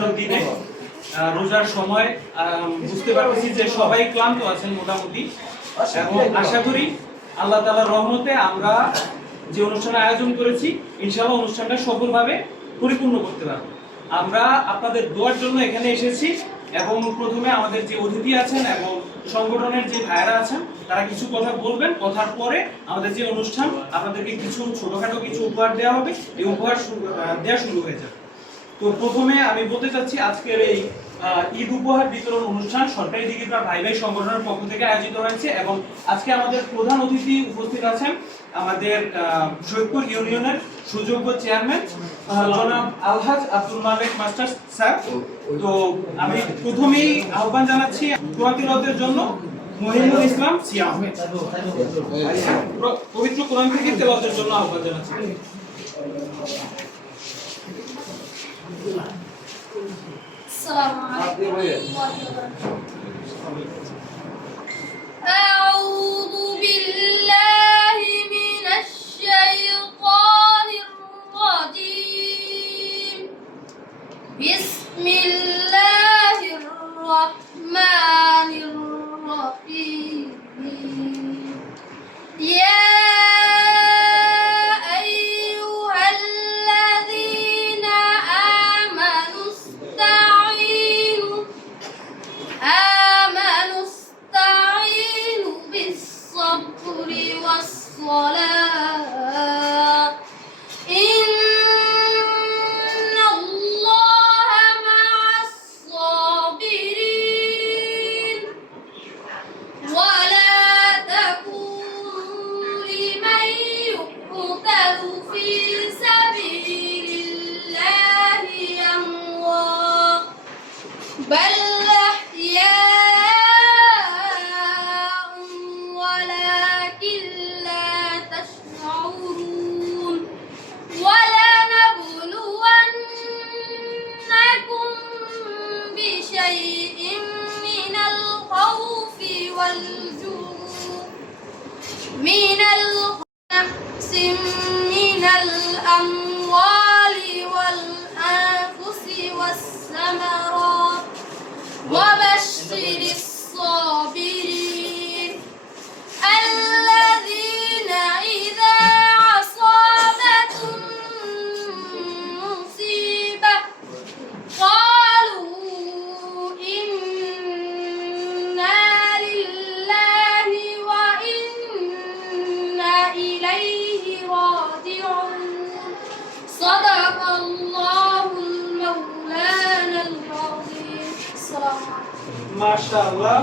রোজার দিনে রোজার সময় বুঝতে পারছি যে সবাই ক্লান্ত আছেন মোটামুটি, এবং আশা করি আল্লাহ তাআলার রহমতে আমরা যে অনুষ্ঠানের আয়োজন করেছি ইনশাআল্লাহ অনুষ্ঠানটা সফলভাবে পরিপূর্ণ করতে পারবো। আমরা আপনাদের দোয়ার জন্য এখানে এসেছি, এবং প্রথমে আমাদের যে অতিথি আছেন এবং সংগঠনের যে ভাইরা আছেন তারা কিছু কথা বলবেন। কথার পরে আমাদের যে অনুষ্ঠান আপনাদেরকে কিছু ছোটখাটো কিছু উপহার দেওয়া হবে, এই উপহার দেওয়া শুরু হয়ে যাবে। তো প্রথমে আমি বলতে চাচ্ছি আজকের এই ঈদ উপহার বিতরণ অনুষ্ঠান সরকারি দিঘিপাড়া ভাই ভাই সংগঠনের পক্ষ থেকে আয়োজিত হয়েছে, এবং আজকে আমাদের প্রধান অতিথি উপস্থিত আছেন আমাদের সৈয়দপুর ইউনিয়নের সুযোগ্য চেয়ারম্যান জনাব আলহাজ আব্দুল মালিক মাস্টার স্যার। তো আমি প্রথমেই আহ্বান জানাচ্ছি কোরআন তিলাওয়াতের জন্য মহিনুল ইসলাম সিয়াম, পবিত্র কোরআন থেকে তেলাওয়াতের জন্য আহ্বান জানাচ্ছি। السلام عليكم ورحمة الله وبركاته. أعوذ بالله من الشيطان الرجيم. بسم الله الرحمن الرحيم. يا والصلاة إن الله مع الصابرين ولا تكونوا لمن يقتل في سبيل الله أموات بل من النفس من الأموال والأنفس والثمرات وبشر الصابرين الذين إذا أصابتهم مصيبة قالوا إنا لله وإنا إليه راجعون صدق الله المولانا العظيم. السلام عليكم. ما شاء الله.